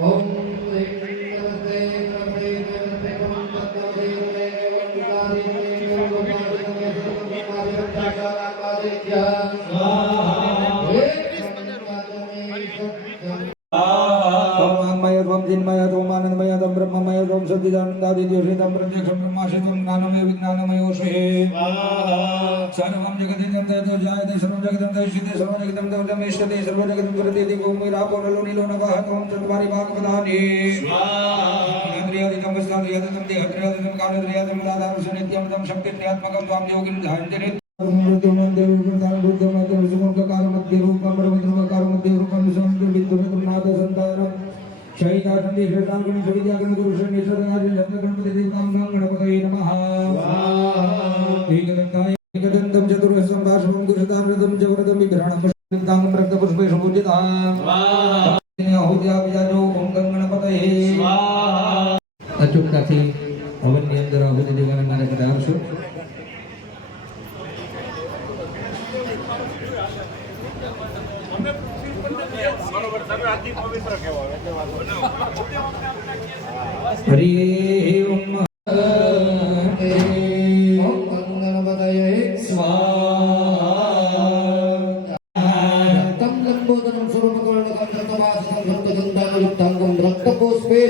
ओम सद्दिदानन्दादिद्योषितं प्रत्यक्षं ब्रह्माशि त्वं ज्ञानमय विज्ञानमयोषे सर्वं जगदिदं ततो जायते सर्वं जगदं दर्शिते सर्वं जगदं दौर्जमेष्यते सर्वं जगदं प्रतीति भूमिरापो नलो नीलो नभः त्वं चत्वारि भागवदानि इन्द्रियादिकं वस्तादियतं देहत्रयादिकं कालत्रयादिकं राधांश तं शक्तित्रयात्मकं त्वां योगिं ध्यायन्ति एकदन्तं चतुर्हस्तं पार्श्वं कुरुतामृतं च वरदं विभ्राणं रक्तपुष्पेषु पूजिताम् આહુતિયાપજાજો ઓમ ગણપતયે અચૂકતાથી હવનની અંદર આહુતિ દેવાના મારે બધા આવશો હરિ ઓમ नमस्ते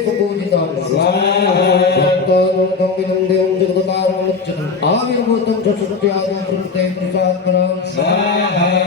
लंबोदराय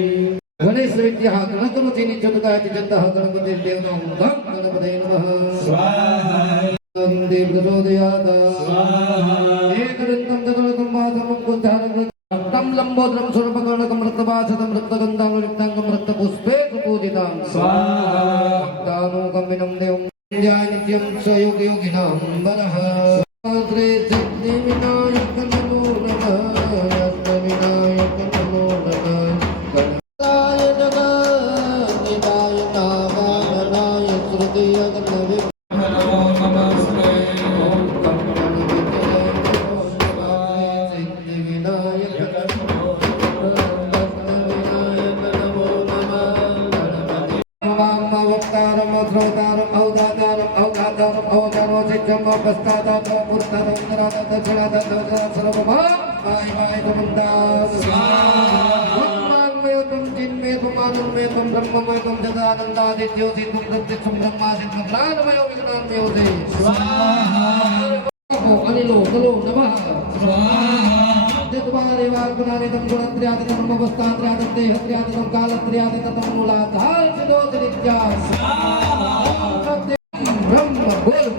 ગણેશ વિદ્યા ગણકૃતિની જગતા જનતા ગણપતિ દેવનો ધમ ગણપતિ નમઃ સ્વાહા વંદે પ્રચોદયાત સ્વાહા એકરંતમ જગણકમ માધવમ કુધારમ રક્તમ લંબોદરમ સ્વરૂપકર્ણકમ રક્તપાછતમ રક્તગંધામ રક્તાંગમ રક્તપુષ્પે પૂજિતામ સ્વાહા ભક્તાનુકમ વિનમ દેવમ વિદ્યા નિત્યમ ક્ષયોગયોગિનામ વરહ સ્વાત્રે સિદ્ધિ વિનાયક નમો નમઃ ब्रह्ममय ब्रह्मादित्यो Ako, anilo, tulo, namaha. Jatwari vagunani tam gunatriyati tam brahmavastatriyati dehatriyati tam kalatriyati tam mulatar siddhotirikya. Brahma Gurgu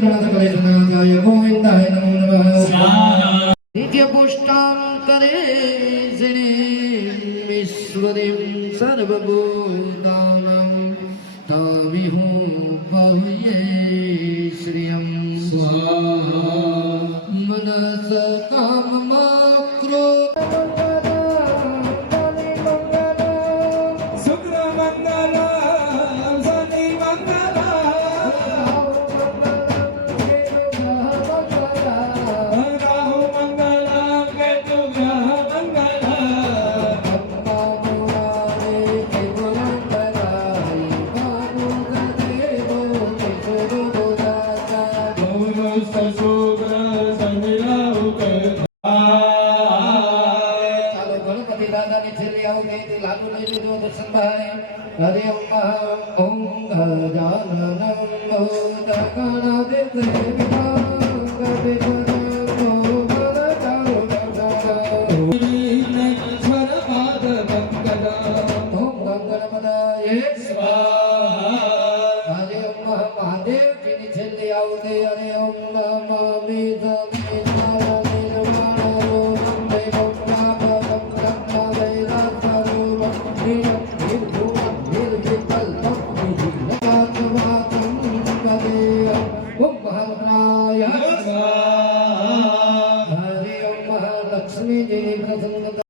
प्रणतकलेशनाथाय गोविन्दाय नमो नमः नित्यपुष्टां करे ईश्वरीं सर्वभूतानां ताविहुं बाहुये श्रियं मनस योगेति लालुदेवि ज्योतिसम्भाय हरि ओम ॐ गजाननं भूतगणदिदेविता Semua ini.